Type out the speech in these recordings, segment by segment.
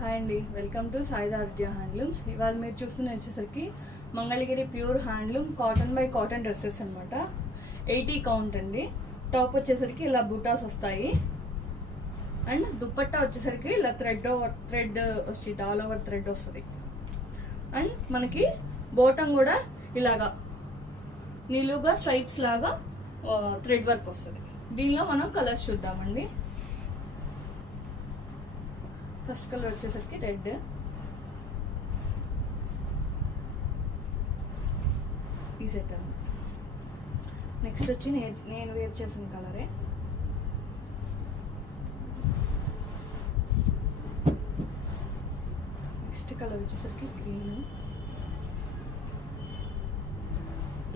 Hi అండి, welcome to సాయిదార్య handlooms. ఇవాళ మీరు చూస్తున్న వచ్చేసరికి Mangalagiri pure handloom cotton by cotton dresses అనమాట. 80 కౌంట్ అండి. టాప్ వచ్చేసరికి ఇలా బూటాస్ వస్తాయి అండ్ దుప్పట్టా వచ్చేసరికి ఇలా థ్రెడ్ వస్తుంది, ఆల్ ఓవర్ థ్రెడ్ వస్తుంది. అండ్ మనకి బోటం కూడా ఇలాగా నిలువుగా స్ట్రైప్స్ లాగా థ్రెడ్ వర్క్ వస్తుంది. దీనిలో మనం కలర్స్ చూద్దామండి. ఫస్ట్ కలర్ వచ్చేసరికి రెడ్, ఈ సెట్ అన్నమాట. నెక్స్ట్ వచ్చి నేను వేర్ చేసిన కలరే నెక్స్ట్ కలర్ వచ్చేసరికి గ్రీన్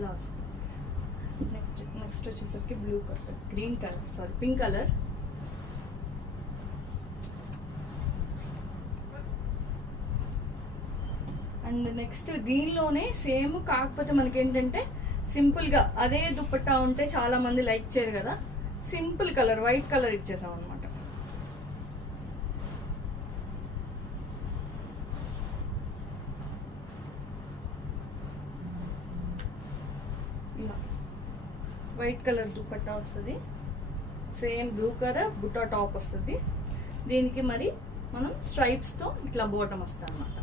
లాస్ట్. నెక్స్ట్ వచ్చేసరికి blue colour, green colour, sorry pink colour. And next దీనిలోనే సేమ్, కాకపోతే మనకి ఏంటంటే సింపుల్గా అదే దుప్పట్టా ఉంటే చాలా మంది లైక్ చేయరు కదా, సింపుల్ కలర్ వైట్ కలర్ ఇచ్చేసాం అనమాట. ఇలా వైట్ కలర్ దుప్పట్టా వస్తుంది, same blue colour Butta top వస్తుంది. దీనికి మరి మనం స్ట్రైప్స్తో ఇట్లా బోటం వస్తుంది అనమాట.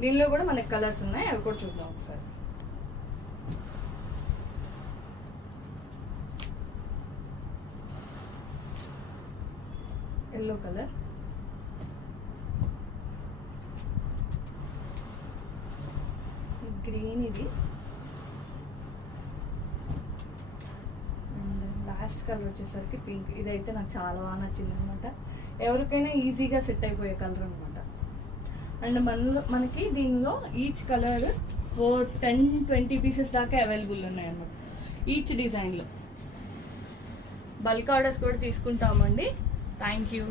దీనిలో కూడా మనకి కలర్స్ ఉన్నాయి, అవి కూడా చూద్దాం ఒకసారి. ఎల్లో కలర్, గ్రీన్ ఇది, అండ్ లాస్ట్ కలర్ వచ్చేసరికి పింక్. ఇదైతే నాకు చాలా బాగా నచ్చింది అనమాట. ఎవరికైనా ఈజీగా సెట్ అయిపోయే కలర్ అనమాట. అండ్ మనకి దీనిలో ఈచ్ కలర్ 10-20 పీసెస్ దాకా అవైలబుల్ ఉన్నాయి అన్నమాట. ఈచ్ డిజైన్లో బల్క్ ఆర్డర్స్ కూడా తీసుకుంటామండి. Thank you.